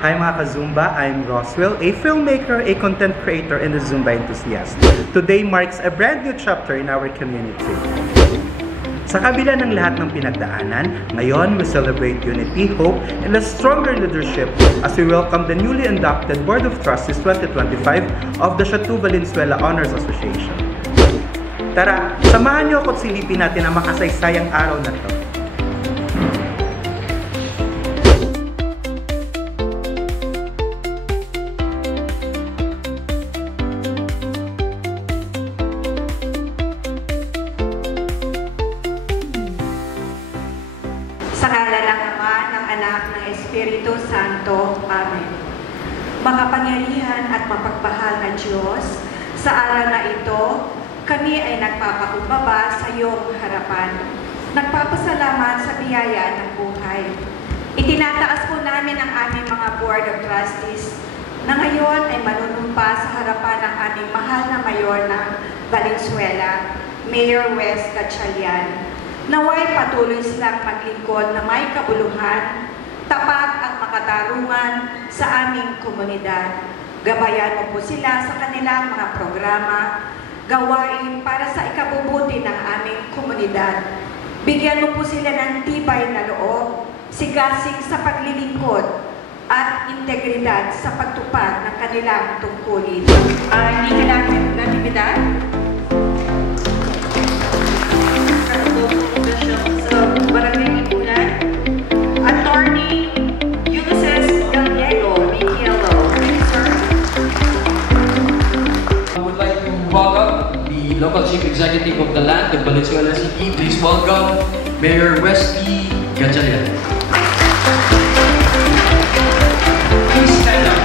Hi mga ka-Zumba, I'm Roswell, a filmmaker, a content creator, and a Zumba enthusiast. Today marks a brand new chapter in our community. Sa kabila ng lahat ng pinagdaanan, ngayon we celebrate unity, hope, and a stronger leadership as we welcome the newly inducted Board of Trustees 2025 of the Chateau Valenzuela Honors Association. Tara, samahan niyo ako at silipin natin ang makasaysayang araw na to. Sa ngalan ng Ama, ng Anak, ng Espiritu Santo. Amen. Makapangyarihan at mapagmahal na Diyos, sa araw na ito, kami ay nagpapakumbaba sa iyong harapan. Nagpapasalamat sa biyaya ng buhay. Itinataas po namin ang aming mga Board of Trustees na ngayon ay manunumpa sa harapan ng aming mahal na mayor ng Valenzuela, Mayor Wes Gatchalian. Naway patuloy silang maglingkod na may kabuluhan, tapat at makatarungan sa aming komunidad. Gabayan mo po sila sa kanilang mga programa, gawain para sa ikabubuti ng aming komunidad. Bigyan mo po sila ng tibay na loob, sigasig sa paglilingkod, at integridad sa pagtupad ng kanilang tungkulin. Inihilahin na natividad. Barangay Lipunan, Attorney Ulysses Gallego, BPLO. Thank you, sir. I would like to welcome the local chief executive of the land of Valenzuela City. Please welcome Mayor Wesley Gatchalian. Please stand up.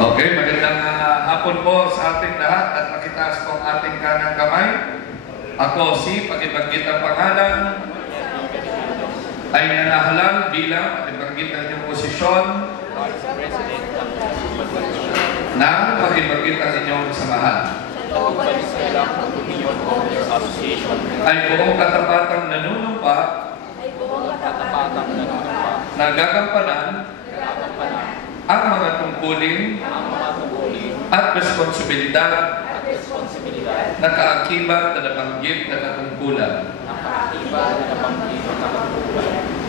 Okay, magandang hapon po sa ating lahat at makitaas po ang ating kanang kamay. Ako si pakibanggit ang pangalan ay nanahalang bilang pakibanggit ang inyong posisyon ng pakibanggit ang inyong samahan. Ay buong katapatang nanunumpa na gagampanan ang mga tungkulin at responsibilidad na kaakibat na nabanggit na katungkulan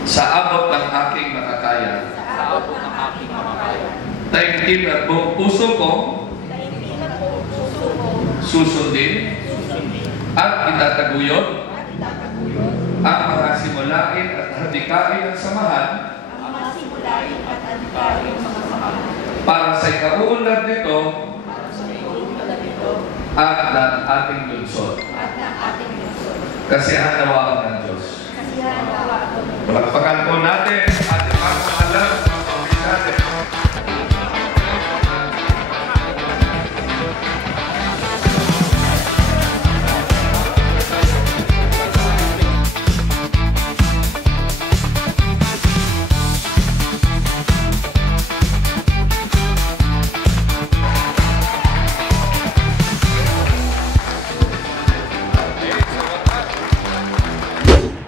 sa abot ng aking makakaya. Taimtim at buong puso ko susundin at itataguyod ang mga simulain at hadikain ng samahan para sa ikauunlad nito at ng ating lungsod. Kasiyahan nawa ng Diyos. Palakpakan po natin ating mga mahal sa pamilya.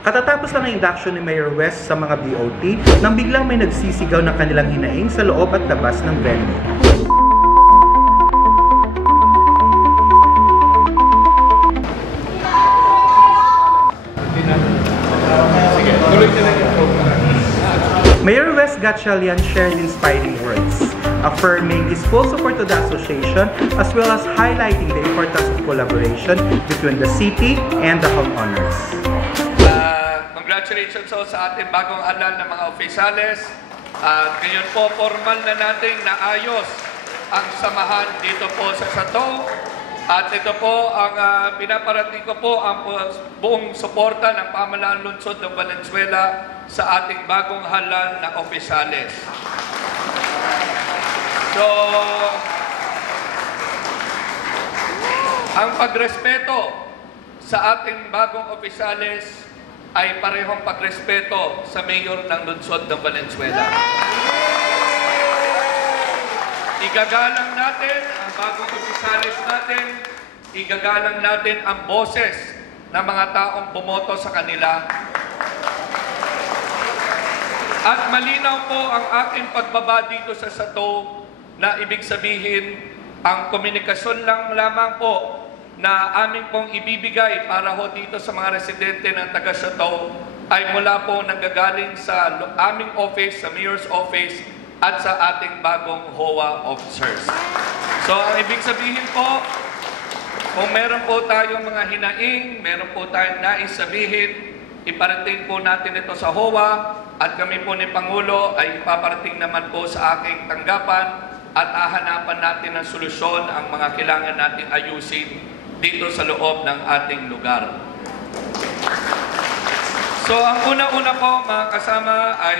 Katatapos lang ang induction ni Mayor West sa mga BOT nang biglang may nagsisigaw ng kanilang hinaing sa loob at labas ng venue. Mayor Wes Gatchalian shared inspiring words, affirming his full support to the association as well as highlighting the importance of collaboration between the city and the homeowners. Congratulations so sa ating bagong alal ng mga opisales. At ngayon po, formal na nating naayos ang samahan dito po sa Chateau. At ito po, ang pinaparating ko po ang buong suporta ng pamahalaan lungsod ng Valenzuela sa ating bagong halal na opisales. So, ang pagrespeto sa ating bagong opisales ay parehong pagrespeto sa mayor ng lungsod ng Valenzuela. Igagalang natin ang bagong opisyalis natin, igagalang natin ang boses ng mga taong bumoto sa kanila. At malinaw po ang aking pagbaba dito sa Sato na ibig sabihin ang komunikasyon lang lamang po na aming pong ibibigay para ho dito sa mga residente ng taga Sato ay mula po nanggagaling sa aming office, sa Mayor's Office at sa ating bagong HOA officers. So ang ibig sabihin po, kung meron po tayong mga hinaing, meron po tayong nais sabihin, iparating po natin ito sa HOA at kami po ni Pangulo ay ipaparating naman po sa aking tanggapan at hahanapan natin ng solusyon ang mga kailangan nating ayusin dito sa loob ng ating lugar. So ang una-una po mga kasama ay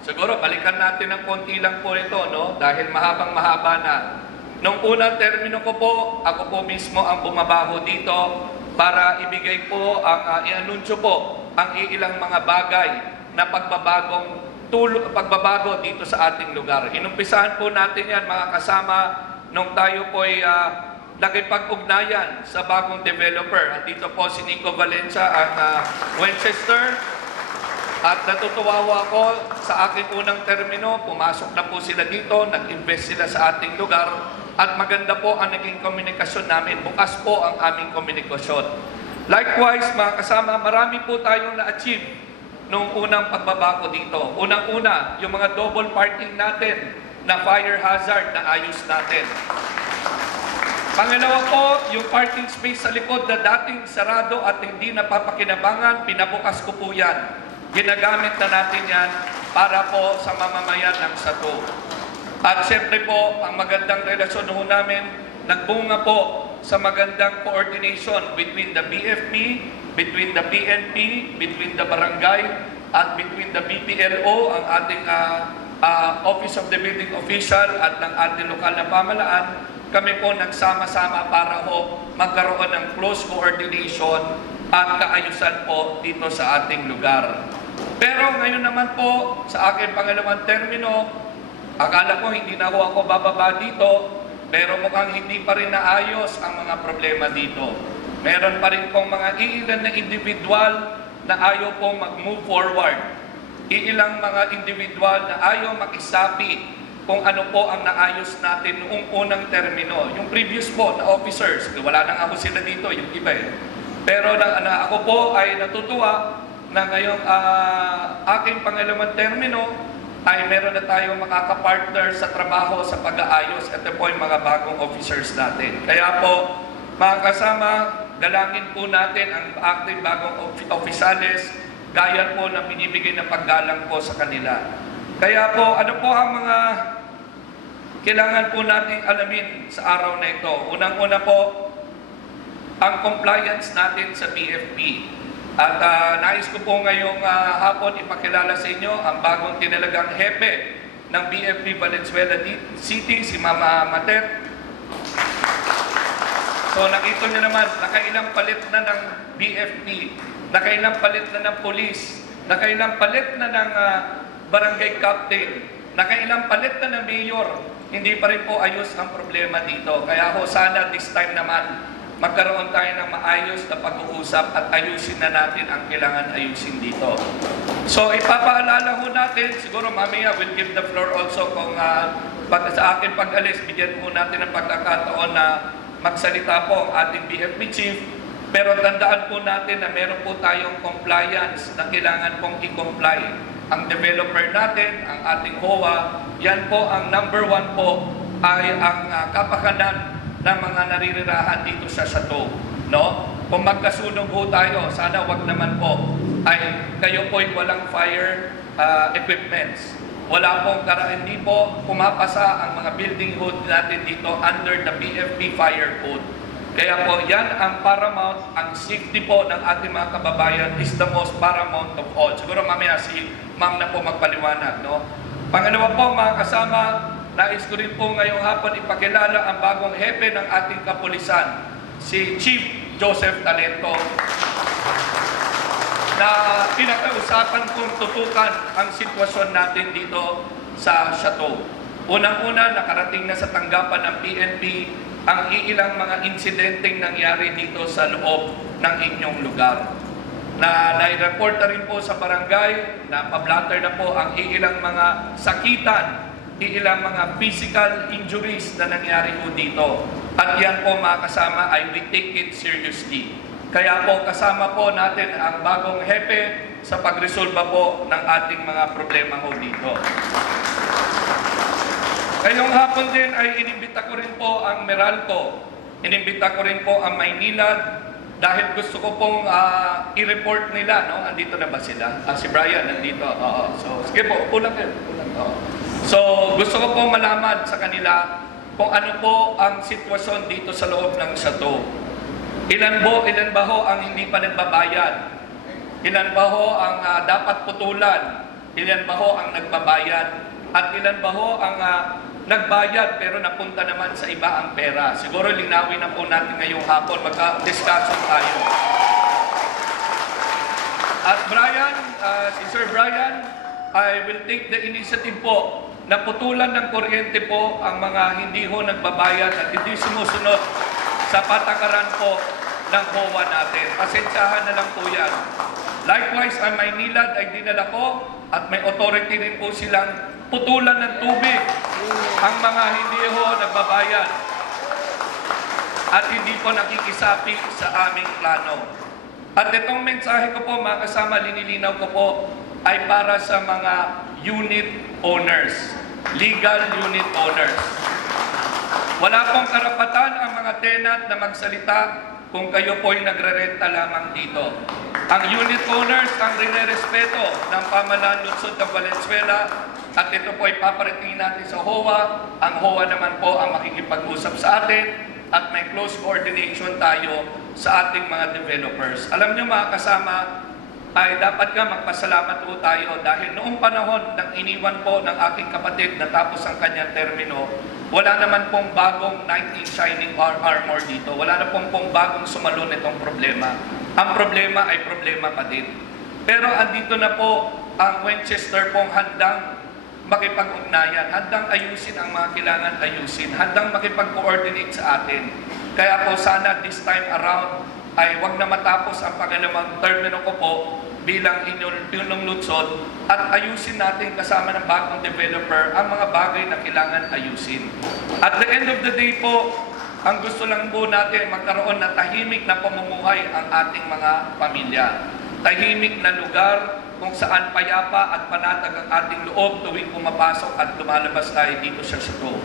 siguro balikan natin ng konti lang po ito, no? Dahil mahabang-mahaba na. Nung unang termino ko po, ako po mismo ang bumabaho dito para ibigay po ang i-anunsyo po ang iilang mga bagay na pagbabago dito sa ating lugar. Inumpisahan po natin yan mga kasama nung tayo po ay nakipag-ugnayan sa bagong developer. At dito po si Nico Valencia ang Winchester. At natutuwa ako sa aking unang termino, pumasok na po sila dito, nag-invest sila sa ating lugar. At maganda po ang naging komunikasyon namin. Bukas po ang aming komunikasyon. Likewise, mga kasama, marami po tayong na-achieve nung unang pagbabago dito. Unang-una, yung mga double parking natin na fire hazard na ayos natin. Pangalawa po, yung parking space sa likod na dating sarado at hindi napapakinabangan, pinabukas ko po yan. Ginagamit na natin yan para po sa mamamayan ng Sato. At siyempre po, ang magandang relasyon ho namin, nagbunga po sa magandang coordination between the BFP, between the PNP, between the barangay, at between the BPLO, ang ating Office of the Building Official at ng ating lokal na pamahalaan. Kami po nagsama-sama para ho magkaroon ng close coordination at kaayusan po dito sa ating lugar. Pero ngayon naman po, sa aking pangalawang termino, akala ko hindi na ako bababa dito, pero mukhang hindi pa rin naayos ang mga problema dito. Meron pa rin pong mga iilan na individual na ayaw pong mag-move forward. Iilang mga individual na ayaw makisapi kung ano po ang naayos natin noong unang termino. Yung previous po na officers, wala nang ako sila dito, yung iba eh. Pero ako po ay natutuwa na ngayong aking pangalawang termino ay meron na tayong makakapartner sa trabaho sa pag-aayos. Ito po yung mga bagong officers natin. Kaya po, mga kasama, dalangin po natin ang ating bagong opisales gaya po na binibigay na paggalang po sa kanila. Kaya po, ano po ang mga kailangan po nating alamin sa araw na ito? Unang-una po, ang compliance natin sa BFP. At nais ko po ngayong hapon ipakilala sa inyo ang bagong tinalagang hepe ng BFP Valenzuela City, si Mama Matet. So nakita niyo naman, nakailang palit na ng BFP, nakailang palit na ng police, nakailang palit na ng barangay captain, nakailang palit na ng mayor. Hindi pa rin po ayos ang problema dito. Kaya ho sana this time naman, magkaroon tayo ng maayos na pag-uusap at ayusin na natin ang kailangan ayusin dito. So ipapaalala ho natin, siguro mamaya we'll give the floor also kung sa akin pag-alis, bigyan po natin ng pagkakataon na magsalita po ang ating BFP chief. Pero tandaan po natin na meron po tayong compliance na kailangan pong i-comply. Ang developer natin, ang ating HOA, yan po ang number 1 po ay ang kapakanan ng mga naririrahan dito sa Sato, no? Kung magkasunog ho tayo, sana wag naman po ay kayo po'y walang fire equipments. Wala pong hindi po pumapasa ang mga building code natin dito under the BFP fire code. Kaya po yan ang paramount, ang safety po ng ating mga kababayan is the most paramount of all. Siguro mamaya si ma'am na po magpaliwanag, no? Pangalawa po mga kasama, nais ko rin po ngayong hapon ipakilala ang bagong hepe ng ating kapulisan, si Chief Joseph Talento. na pinag-uusapan kong tutukan ang sitwasyon natin dito sa Chateau. Unang-una, nakarating na sa tanggapan ng PNP ang iilang mga insidenteng nangyari dito sa loob ng inyong lugar. Na nai-report na rin po sa barangay, na pablatter na po ang iilang mga sakitan, iilang mga physical injuries na nangyari po dito. At yan po mga kasama ay we take it seriously. Kaya po kasama po natin ang bagong hepe sa pagresolba po ng ating mga problema po dito. Ngayong hapon din ay inimbita ko rin po ang Meralco. Inimbita ko rin po ang Maynilad dahil gusto ko pong i-report nila. No? Andito na ba sila? Si Brian nandito. So, sige po, ulang kayo. So, gusto ko pong malaman sa kanila kung ano po ang sitwasyon dito sa loob ng Chateau. Ilan ba ho ang hindi pa nagbabayad? Ilan ba ho ang dapat putulan? Ilan ba ho ang nagbabayad? At ilan ba ho ang nagbayad pero napunta naman sa iba ang pera? Siguro linawin na po natin ngayong hapon, magka-discussion tayo. At Brian, si Sir Brian, I will take the initiative po na putulan ng kuryente po ang mga hindi ho nagbabayad at hindi sumusunod sa patakaran po ng COA natin. Pasensyahan na lang po yan. Likewise, ang Maynilad ay dinala ko at may authority rin po silang putulan ng tubig ang mga hindi ho nagbabayad at hindi po nakikisapi sa aming plano. At itong mensahe ko po mga kasama, linilinaw ko po ay para sa mga unit owners, legal unit owners. Wala pong karapatan ang mga tenant na magsalita kung kayo po'y nagre-renta lamang dito. Ang unit owners ang rinerespeto ng pamahalaan lungsod ng Valenzuela at ito po ay paparating natin sa HOA. Ang HOA naman po ang makikipag-usap sa atin at may close coordination tayo sa ating mga developers. Alam niyo mga kasama, ay dapat nga magpasalamat po tayo dahil noong panahon ng iniwan po ng aking kapatid na tapos ang kanyang termino, wala naman pong bagong 19 shining armor dito. Wala na pong bagong sumalon itong problema. Ang problema ay problema pa din. Pero andito na po ang Winchester pong handang makipag-ugnayan, handang ayusin ang mga kailangan ayusin, handang makipag-coordinate sa atin. Kaya po sana this time around ay wag na matapos ang pangalawang termino ko po bilang inyong lungsod at ayusin natin kasama ng bagong developer ang mga bagay na kailangan ayusin. At the end of the day po, ang gusto lang po natin magkaroon na tahimik na pamumuhay ang ating mga pamilya. Tahimik na lugar kung saan payapa at panatag ang ating loob tuwing pumapasok at lumalabas tayo dito sa Chateau.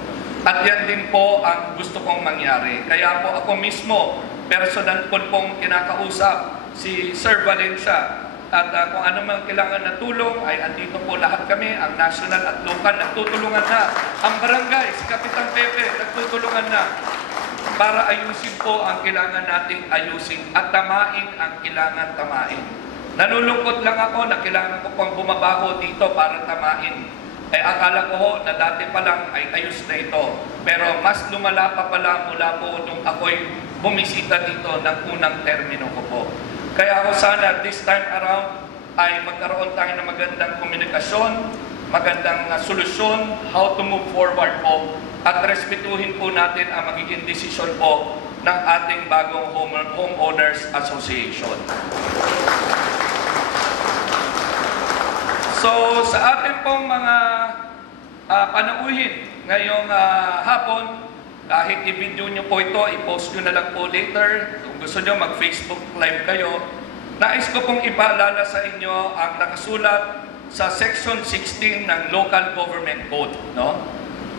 At yan din po ang gusto kong mangyari. Kaya po ako mismo, personal po pong kinakausap si Sir Valencia. At kung ano mang kailangan na tulong, ay andito po lahat kami, ang national at local, nagtutulungan na. Ang barangay, si Kapitan Pepe, nagtutulungan na para ayusin po ang kailangan nating ayusin at tamain ang kailangan tamain. Nanulungkot lang ako na kailangan ko pang bumabaho dito para tamain. Akala ko ho na dati pa lang ay ayos na ito. Pero mas lumala pa pala mula po nung ako'y bumisita dito ng unang termino ko po. Kaya ako sana this time around ay magkaroon tayo ng magandang komunikasyon, magandang solusyon, how to move forward po, at respetuhin po natin ang magiging desisyon po ng ating bagong Homeowners Association. So sa ating pong mga panauhin ngayong hapon, kahit i-video nyo po ito, i-post nyo na lang po later. Kung gusto nyo mag-Facebook live kayo, nais ko pong ipaalala sa inyo ang nakasulat sa Section 16 ng Local Government Code. No?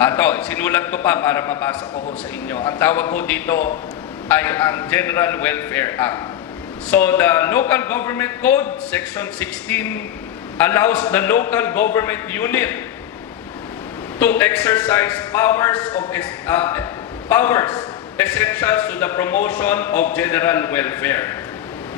Ito, sinulat ko pa para mabasa ko sa inyo. Ang tawag ko dito ay ang General Welfare Act. So the Local Government Code, Section 16, allows the local government unit to exercise powers essential to the promotion of general welfare.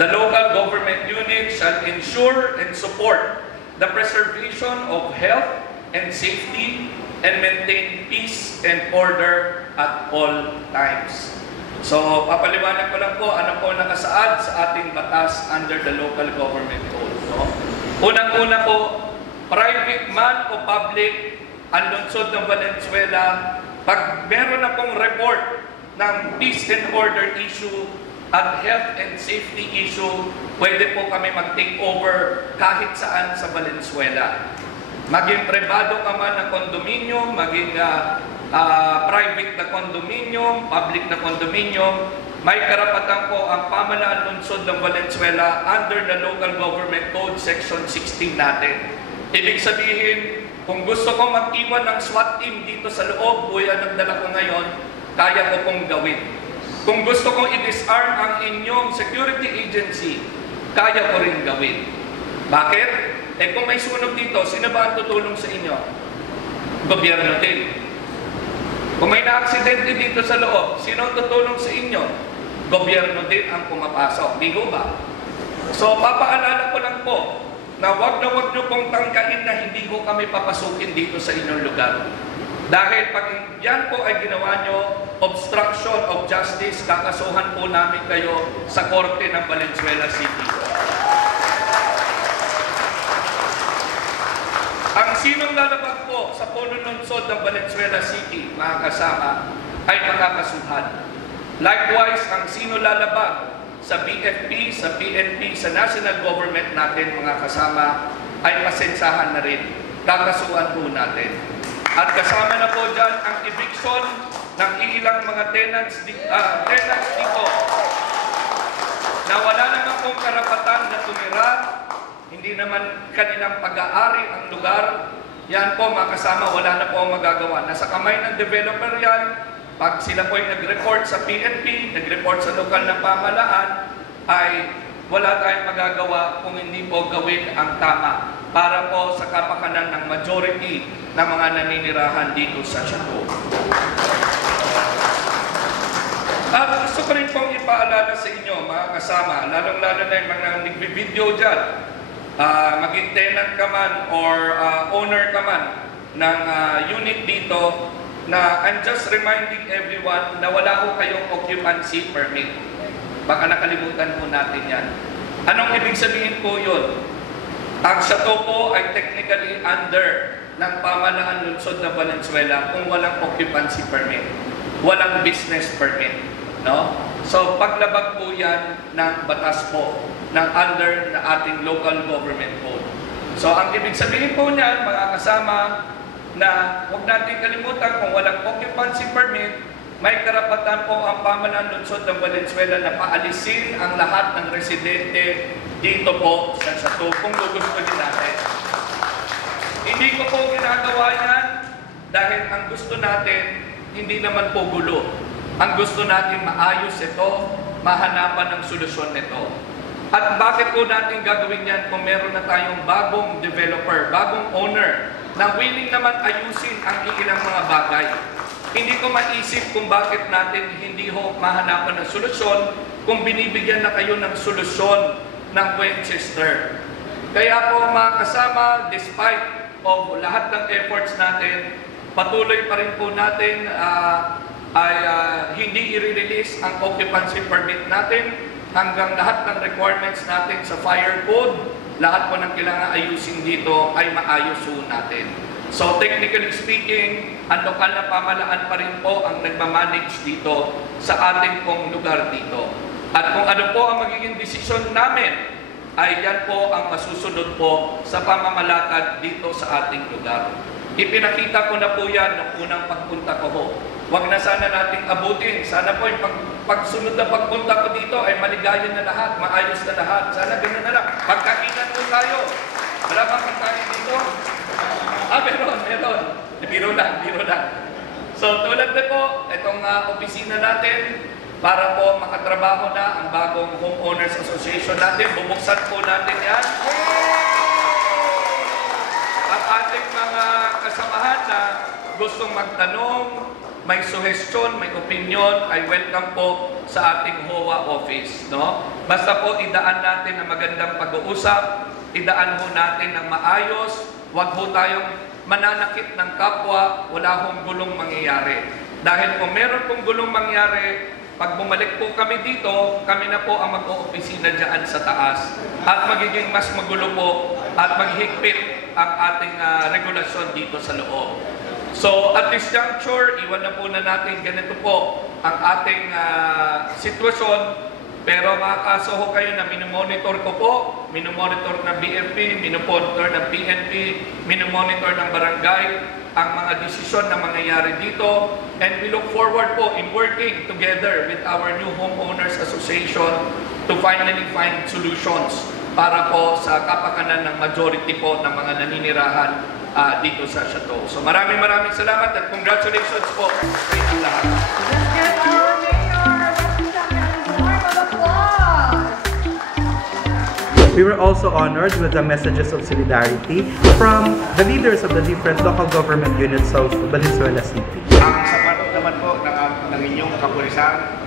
The local government unit shall ensure and support the preservation of health and safety and maintain peace and order at all times. So, papaliwanag ko lang po ano po nakasaad sa ating batas under the local government code. Unang-una po, private man o public, ang lungsod ng Valenzuela, pag meron na pong report ng peace and order issue at health and safety issue, pwede po kami mag-take over kahit saan sa Valenzuela. Maging privado ka man ng condominium, maging private na condominium, public na condominium, may karapatan po ang pamahalaan lungsod ng Valenzuela under the Local Government Code Section 16 natin. Ibig sabihin, kung gusto kong mag-iwan ng SWAT team dito sa loob, buhay ang nagdala ko ngayon, kaya ko pong gawin. Kung gusto kong i-disarm ang inyong security agency, kaya ko rin gawin. Bakit? Eh kung may sunog dito, sino ba ang tutulong sa inyo? Gobyerno din. Kung may na-aksidente dito sa loob, sino ang tutulong sa inyo? Gobyerno din ang pumapasok. Di ba? So, papaalala ko lang po na wag nyo pong tangkain na hindi ko kami papasukin dito sa inyong lugar. Dahil pag yan po ay ginawa nyo, obstruction of justice, kakasuhan po namin kayo sa korte ng Valenzuela City. Ang sinong lalabag po sa punong lungsod ng Valenzuela City, mga kasama, ay makakasuhan. Likewise, ang sino lalabag sa BFP, sa PNP, sa national government natin, mga kasama, ay masensahan na rin. Kakasuhan po natin. At kasama na po dyan ang eviction ng ilang mga tenants dito na wala naman pong karapatan na tumira, hindi naman kanilang pag-aari ang lugar. Yan po mga kasama, wala na po ang magagawa. Nasa kamay ng developer yan. Pag sila po ay nag-report sa PNP, nag-report sa lokal na pamahalaan, ay wala tayong magagawa kung hindi po gawin ang tama para po sa kapakanan ng majority ng mga naninirahan dito sa Chateau. At gusto ko rin pong ipaalala sa inyo, mga kasama, lalong-lalo na yung mga nagbi-video dyan, maging tenant ka man or owner ka man ng unit dito, na I'm just reminding everyone na wala ko kayong occupancy permit. Baka nakalimutan po natin yan. Anong ibig sabihin po yun? Ang Chateau po ay technically under ng pamahalaan lungsod ng Valenzuela kung walang occupancy permit. Walang business permit. No? So paglabag po yan ng batas po ng under na ating local government code. So ang ibig sabihin po niyan, mga kasama, na huwag natin kalimutan kung walang occupancy permit, may karapatan po ang pamahalaan lungsod ng Valenzuela na paalisin ang lahat ng residente dito po sa Chateau kung gusto din natin. Hindi ko po ginagawa yan dahil ang gusto natin hindi naman po gulo. Ang gusto natin maayos ito, mahanapan ng solusyon nito. At bakit po natin gagawin yan kung meron na tayong bagong developer, bagong owner na willing naman ayusin ang ilang mga bagay. Hindi ko maisip kung bakit natin hindi ho mahanapan ng solusyon kung binibigyan na kayo ng solusyon ng Winchester. Kaya po mga kasama, despite of lahat ng efforts natin, patuloy pa rin po natin hindi i-release ang occupancy permit natin hanggang lahat ng requirements natin sa fire code, lahat po ng kailangan ayusin dito ay maayos po natin. So technically speaking, ang lokal na pamahalaan pa rin po ang nagmamanage dito sa ating pong lugar dito. At kung ano po ang magiging desisyon namin, ay yan po ang masusunod po sa pamamalakad dito sa ating lugar. Ipinakita ko na po yan noong unang pagpunta ko ho. Huwag na sana nating abutin. Sana po yung pagsunod na pagpunta ko dito ay maligayan na lahat, maayos na lahat. Sana ganoon na lang. Pagkainan po tayo. Wala bang pagkain dito? Meron. Biro lang. So tulad na po, itong opisina natin, para po makatrabaho na ang bagong Homeowners Association natin. Bubuksan po natin yan. Ang ating mga kasamahan na gustong magtanong, may suggestion, may opinion, ay welcome po sa ating HOA office. No? Basta po idaan natin ang magandang pag-uusap, idaan ho natin ng maayos, huwag ho tayong mananakit ng kapwa, wala hong gulong mangyayari. Dahil kung meron pong gulong mangyayari, pag bumalik po kami dito, kami na po ang mag-oopisina dyan sa taas. At magiging mas magulo po at maghigpit ang ating regulasyon dito sa loob. So at this juncture, iwan na po na natin ganito po ang ating sitwasyon. Pero makakaso kayo na minomonitor ko po, minomonitor ng BFP, minomonitor ng PNP, minomonitor ng barangay ang mga desisyon na mangyayari dito. And we look forward po in working together with our new Homeowners Association to finally find solutions para po sa kapakanan ng majority po ng mga naninirahan dito sa Chateau. So maraming salamat at congratulations po sa inyong lahat. Let's get our mayor, Westy Champions, warm of applause. We were also honored with the messages of solidarity from the leaders of the different local government units of Valenzuela City. Ang sapat naman po ng inyong kapulisan,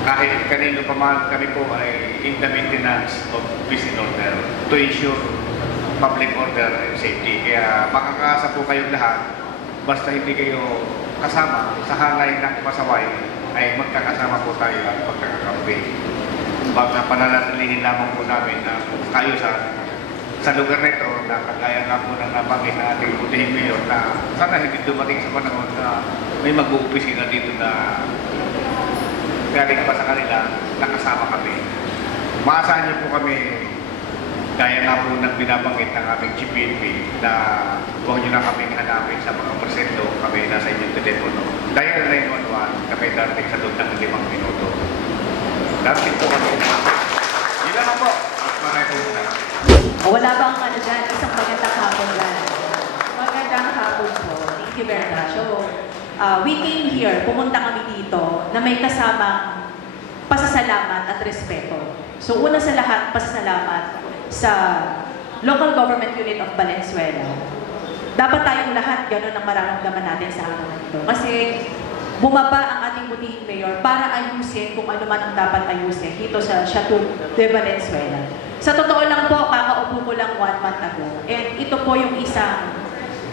kahit kanino pa man kami po ay in the maintenance of peace and order to ensure public order and safety. Kaya makakaasa po kayong lahat, basta hindi kayo kasama sa hanay ng pasaway, ay magkakasama po tayo at magkakakampi. Baka pananatilihin lamang po namin na kaayusan sa lugar na ito na kagaya nga po ng nabanggit na ating butihing mayor na sana hindi dumating sa panahon na may mag-uupisina dito na galing pa sa kanila, nakasama kami. Maasahan niyo po kami, gaya nga po ng binabanggit ng aming GPNP na huwag niyo na kaming hanapin sa mga presento, kami nasa inyong telepono. Dahil 911, kami darating sa loob ng 5 minuto. Darating po kami. Yun naman po. Maraming po muna. Wala bang ano dyan? Isang magandang hapon dyan. Magandang hapon po. Thank you very much. So, we came here, pumunta kami dito na may kasamang pasasalamat at respeto. So una sa lahat, pasasalamat sa local government unit of Valenzuela. Dapat tayong lahat ganun ang mararamdaman natin sa araw na ito. Kasi bumaba ang ating butihing mayor para ayusin kung ano man ang dapat ayusin dito sa Chateau de Valenzuela. Sa totoo lang po, kakaupo ko lang 1 month ago. And ito po yung isang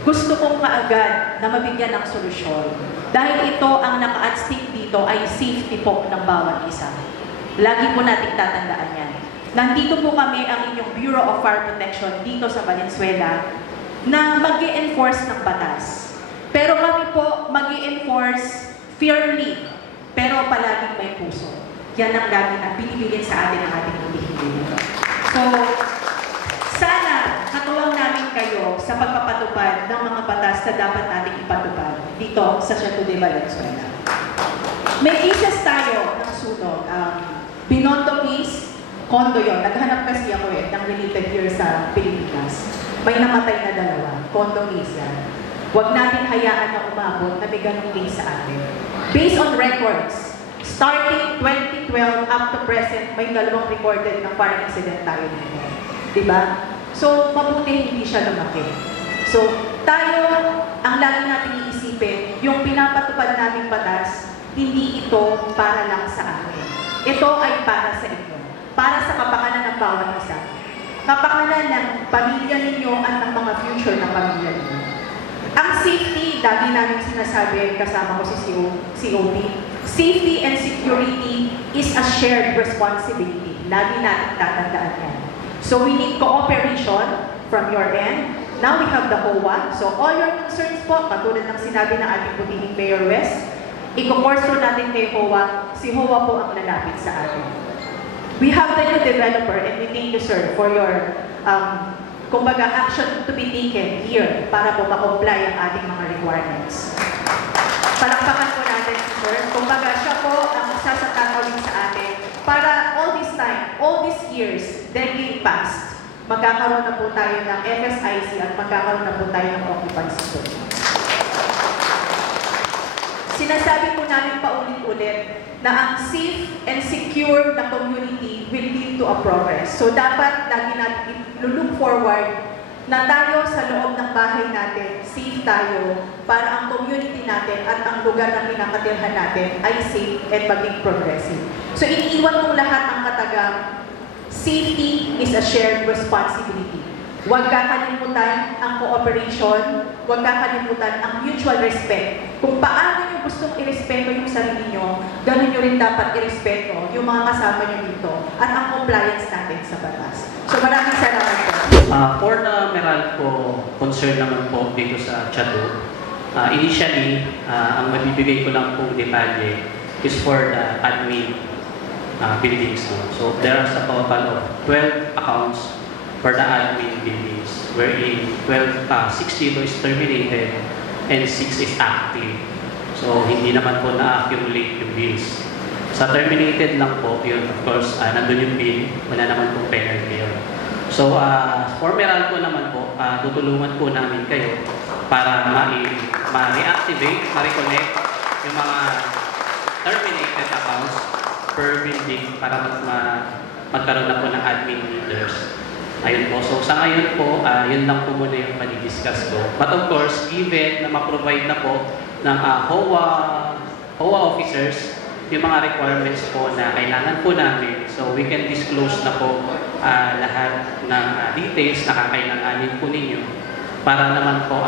gusto kong kaagad na mabigyan ng solusyon. Dahil ito ang naka-at stake dito ay safety po ng bawat isa. Lagi po nating tatandaan yan. Nandito po kami ang inyong Bureau of Fire Protection dito sa Valenzuela na mag-i-enforce ng batas. Pero kami po mag-i-enforce firmly, pero palaging may puso. Yan ang lagi na binibigyan sa atin ng ating butihing. So, sana katuwang namin kayo sa pagpapatupad ng mga batas na dapat nating ipatupad dito sa Chateau de Valenzuela. May cases tayo ng sunog. Binondo case, condo yun. Naghanap kasi ako ng related here sa Pilipinas. May namatay na 2, condo case yan. Huwag natin hayaan na umabot na may ganung case sa atin. Based on records, starting 2012 up to present, may 2 recorded na fire incident tayo dito. Diba? So, mabuti hindi siya lumaki. So, tayo, ang lagi natin iisipin, yung pinapatupad naming batas, hindi ito para lang sa akin. Ito ay para sa inyo. Para sa kapakanan ng bawat isa. Kapakanan ng pamilya ninyo at ng mga future ng pamilya ninyo. Ang safety, lagi namin sinasabi, kasama ko si COP, safety and security is a shared responsibility. Lagi natin tatandaan yan. So we need cooperation from your end. Now we have the HOA. So all your concerns po, katulad ng sinabi ng ating butihing Mayor West, i-course natin kay HOA, si HOA po ang lalapit sa atin. We have the new developer and we thank you, sir, for your kumbaga action to be taken here para po ma-comply ang ating mga requirements. Palakpakan po natin si sir. Kumbaga siya po ang isa sa tatawin sa atin para all this time, all these years, decade past, magkakaroon na po tayo ng FSIC at magkakaroon na po tayo ng occupancy zone. Sinasabi po namin paulit-ulit na ang safe and secure na community will lead to a progress. So dapat lagi natin look forward na tayo sa loob ng bahay natin, safe tayo para ang community natin at ang lugar na pinakatirhan natin ay safe and maging progressive. So iniiwan kong lahat ang katagang, safety is a shared responsibility. Huwag kakalimutan ang cooperation, huwag kakalimutan ang mutual respect kung paano nyo gustong irespeto yung sarili nyo, ganun nyo rin dapat irespeto yung mga kasama nyo dito at ang compliance natin sa batas. So maraming salamat po. For the Meralco concern naman po dito sa Chado, initially, ang mabibigay ko lang pong detalye is for the admin buildings. So there are a total of 12 accounts for the admin buildings, wherein 6 is terminated and 6 is active. So hindi naman po na-accumulate yung bills. Sa terminated lang po, yun, of course, nandun yung bill, wala naman pong penalty yun. So, for Meralco naman po, tutulungan po namin kayo para ma-reactivate, ma-reconnect yung mga terminated accounts per building para magkaroon na po ng admin leaders. Ayun po. So, sa ngayon po, yun lang po muna yung mali-discuss ko. But of course, given na ma-provide na po ng HOA officers yung mga requirements po na kailangan po namin. So, we can disclose na po lahat ng details na kakailanganin po ninyo para naman po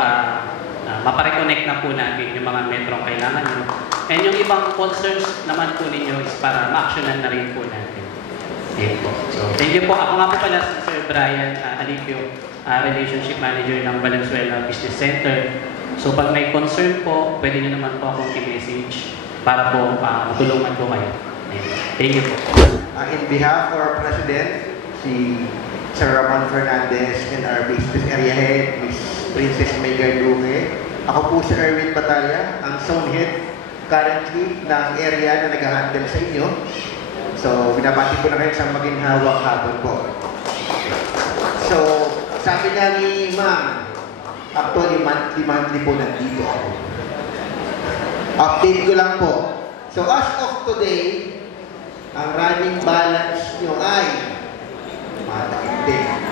mapareconnect na po natin yung mga metrong kailangan nyo. And yung ibang concerns naman po ninyo is para ma-actionan na rin po natin. Ayun po. So, thank you po. Ako nga po pala si Sir Brian Alipio, Relationship Manager ng Valenzuela Business Center. So, pag may concern po, pwede nyo naman po akong i-message para po matulungan po kayo. Thank you po. In behalf of our President, si Sir Ramon Fernandez and our Business Area Head, Ms. Princess Megan Luque, ako po si Erwin Batalla, ang Zone Head currently ng area na nag-handle sa inyo. So, binabati ko na kayo sa maging hawak hapon po. So, sabi nga ni Ma'am, actually monthly po nandito ako. Update ko lang po. So as of today, ang running balance nyo ay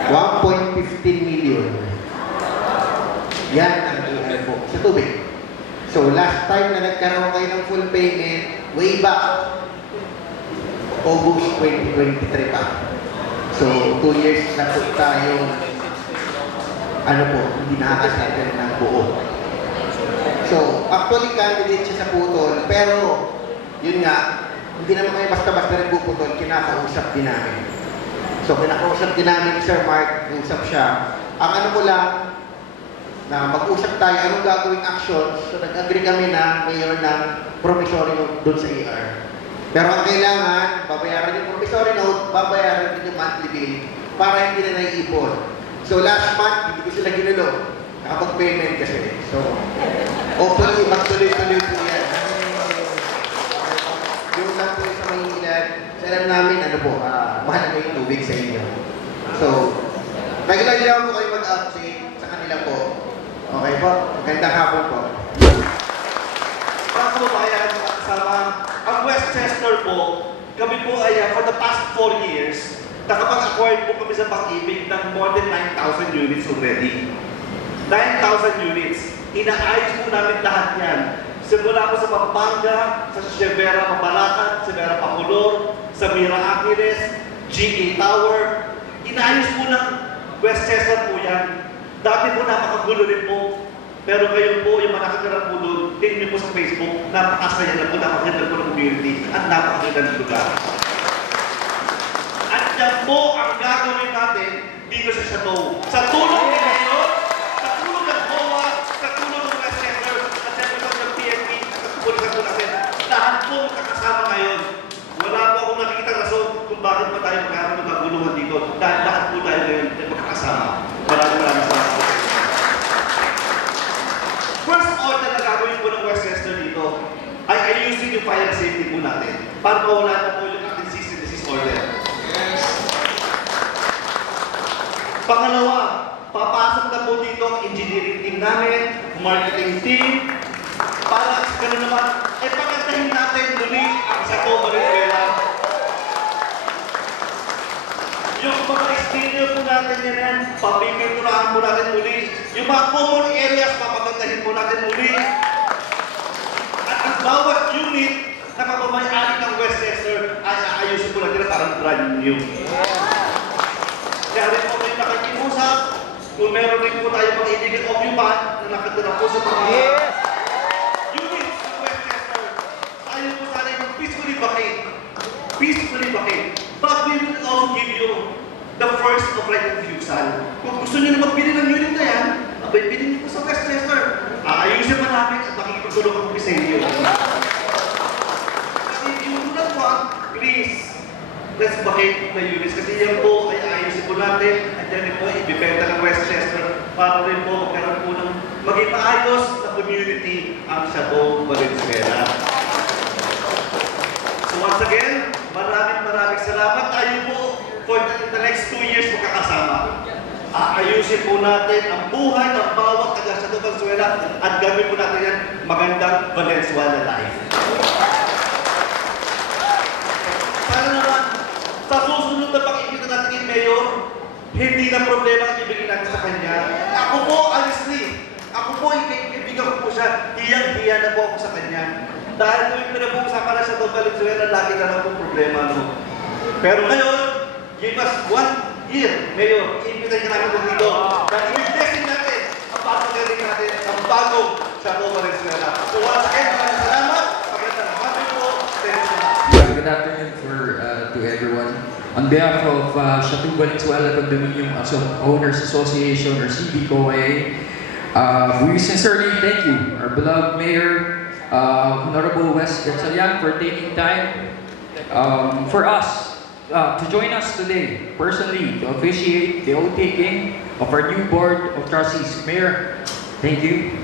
1.15 million. Yan ang AR po sa tubig. So last time na nagkaroon kayo ng full payment, way back August 2023 pa. So 2 years na po tayo hindi nakakasettle ng buo. So, actually candidate siya sa putol, pero yun nga, hindi naman kayo basta-basta rin puputol, kinakausap din namin. So, kinakausap din namin Sir Mark, usap siya. Ang ko lang, na mag-usap tayo, anong gagawing actions, so nag-agree kami na mayor ng promissory note doon sa ER. Pero ang kailangan, babayaran yung promissory note, babayaran din yung monthly bill para hindi na naiipon. So, last month, hindi ko sila ginulo. Nakapag-payment kasi. So, hopefully, magtuloy-tuloy po yan. Yung lang po sa Maynilad, sa alam namin, mahalaga yung tubig sa inyo. So, naglalagyan po kayo mag-update sa kanila po. Okay po? Magandang hapon po. Mga kababayan, mga kasama, ang Westchester po, kami po ay for the past 4 years, nakapag-acquire po kami sa Pag-ibig ng more than 9,000 units already. 9,000 units. Inaayos po namin lahat yan. Simula po sa Pampanga, sa Severa Mabalacan, Severa Bacolor, sa Mira Aquiles, GE Tower. Inaayos po ng Westchester po yan. Dati po napakagulo rin po. Pero kayo po, yung mga nakagara po doon, tingin niyo po sa Facebook, napakasaya na po, napakaganda po ng community, at napakaganda ng lugar. At yan po ang gagawin natin dito sa Chateau. Sa tulong ni Mayor, sa tulong ng HOA, sa tulong ng Westchester, at sa tulong ng PNP, at tubulisan po natin. Lahat po magkakasama ngayon. Wala po akong nakikita rason kung bakit pa tayo magkakaroon ng maguluhan dito. Dahil lahat po tayo ngayon ay magkakasama. Maraming salamat po. First order na gagawin po ng Westchester dito ay ayusin yung fire safety po natin para mawala na po yung ating cease and desist order. Yes. Pangalawa, papasok na po dito ang engineering team namin, marketing team, para gano'n naman, pagandahin natin muli ang Chateau Valenzuela. Yung mga exterior po natin yan, papipinturahan po natin muli. Yung mga common areas, papagandahin po natin muli. At ang bawat unit na kapamayari ng Westchester ay aayusin po natin na parang brand new. Kaya rin po kayo nakikiusap, kung meron rin po tayo mga illegal occupant na nakatira po sa mga unit peacefully vacate. But we will also give you the first of right refusal. Kung gusto niyo na magbili ng unit na yan, abay, bilhin niyo po sa Westchester. Aayusin pa namin at makikipagtulong ang Pisenyo. If you do not want, please, let's vacate the units. Kasi yan po ay ayusin po natin at yan po ibibenta ng Westchester para rin po magkaroon po ng maging maayos na community ang Chateau Valenzuela. So once again, maraming salamat. Tayo po for the next 2 years magkakasama. Ayusin po natin ang buhay ng bawat taga Chateau Valenzuela at gawin po natin yan magandang Valenzuela life. Para naman, sa susunod na pag-ibig natin yung mayor, hindi na problema ang ibigin natin sa kanya. Ako po, honestly, ibigyan ko po siya, hiyang-hiya na po ako sa kanya. Dahil tuwing pinag-uusapan na Chateau Valenzuela, lagi na lang po problema, no? Pero ngayon, give us 1 year, Mayor, imbitay ka namin dito. Dahil i-blessing natin ang pagpagaling natin ang bagong Chateau Valenzuela. So once again, maraming salamat. Magandang hapon po. Good afternoon to everyone. On behalf of Chateau Valenzuela Condominium Owners Association or CBCOA, we sincerely thank you, our beloved Mayor, Honorable Wes Gatchalian, for taking time for us to join us today, personally, to officiate the oath-taking of our new Board of Trustees. Mayor, thank you.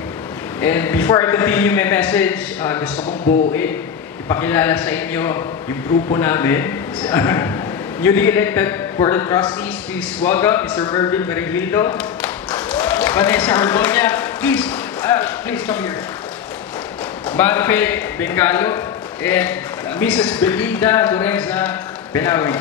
And before I continue my message, gusto kong buuin, ipakilala sa inyo yung grupo namin. Newly elected Board of Trustees, please welcome Mr. Mervin Marigildo, Vanessa Argonia, please come here. Manfred Bengalo, and Mrs. Belinda Lorenza Benawin.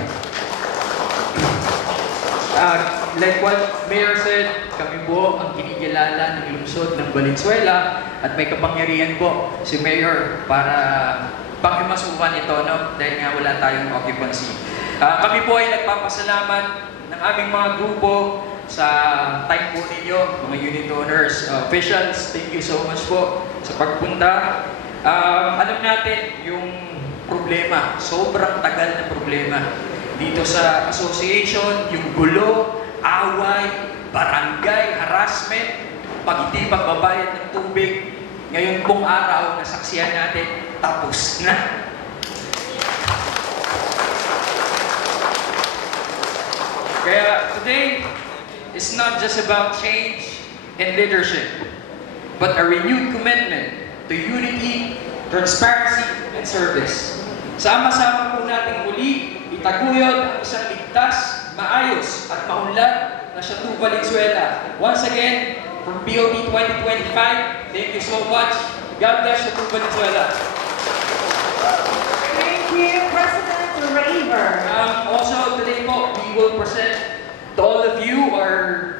Like what Mayor said, kami po ang kinikilala ng lungsod ng Valenzuela at may kapangyarihan po si Mayor para pangimasukan ito, no? Dahil nga wala tayong occupancy. Kami po ay nagpapasalamat ng aming mga grupo sa time po ninyo, mga unit owners, officials, thank you so much po sa pagpunta. Alam natin yung problema, sobrang tagal na problema dito sa association, yung gulo, away, barangay, harassment, pag-hindi pagbabayad ng tubig. Ngayon pong araw, nasaksihan natin, tapos na. Kaya today, it's not just about change and leadership, but a renewed commitment to unity, transparency, and service. Sama-sama po natin muli itaguyod ang isang ligtas, maayos, at maunlad na Chateau Valenzuela. Once again, from BOD 2025, thank you so much. God bless Chateau Valenzuela. Thank you, President Raver. Also, today po, we will present to all of you our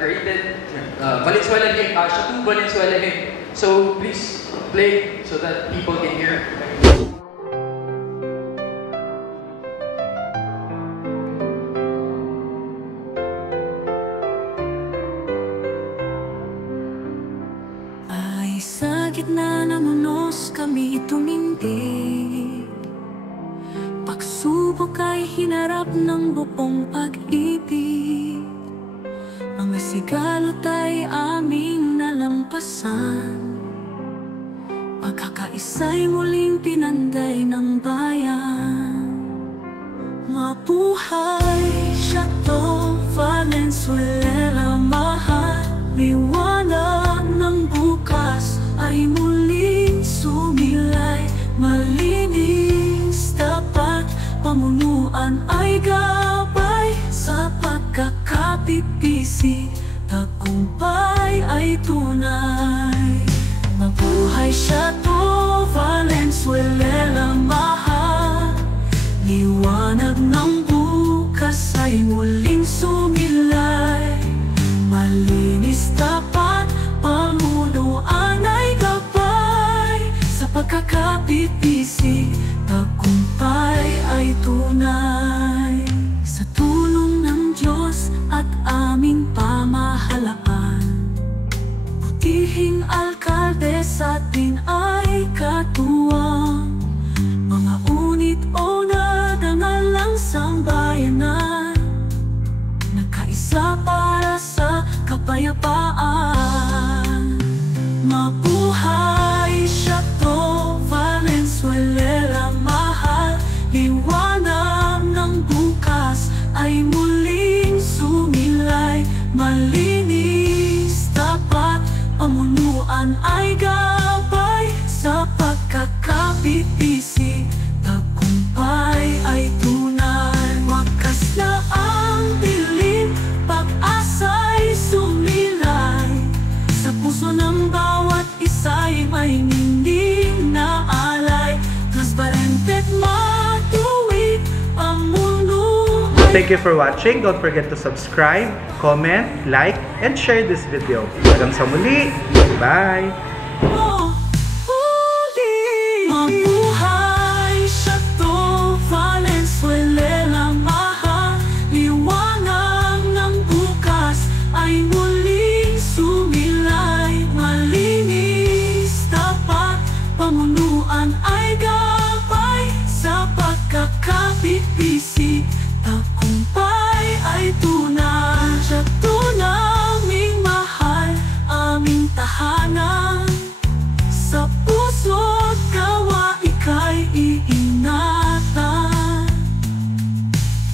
created Valenzuela hymn, Chateau Valenzuela hymn. So please play so that people can hear. Ay sa gitna ng unos kami tumindig, pagsubok ay hinarap ng buong pag-ibig. Mga sigalot ay aming nalampasan, pagkakaisa'y muling pinanday ng bayan. Mabuhay Chateau Valenzuela, mahal, liwanag ng bukas ay muling sumilay. Malinis, tapat, pamunuan ay gabay sa pagkakapipisi, tagumpay ay tunay. Mabuhay Chateau Valenzuela, mahal, liwanag ng bukas ay muling sumilay. Malinis, tapat, pamunuan ay gabay sa pagkakapipisi, tagumpay ay tunay. Sa tulong ng Diyos at aming pamahalaan, butihing alkalde sa atin ay katuwang. Mga unit owners kapayapaan. Mabuhay Chateau Valenzuela, mahal. Liwanag ng bukas ay muling sumilay. Malinis, tapat, pamunuan ay gabay. Sa pagkakapipisi, tagumpay ay tunay. Wakas na ang dilim, pag-asa'y sumilay. Sa puso ng bawat isa'y may ninding na alay. Transparente't matuwid, pamuno. Thank you for watching. Don't forget to subscribe, comment, like, and share this video. Hanggang sa muli. Bye! Mabuhay Chateau Valenzuela, mahal. Liwanag ng bukas ay muling sumilay. Malinis, tapat, pamunuan ay gabay. Sa pagkakapipisi, tagumpay ay tunay. Chateau naming mahal, aming tahanan. Sa puso't gawa ika'y iingatan.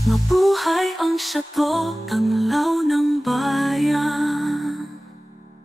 Mabuhay ang Chateau, ang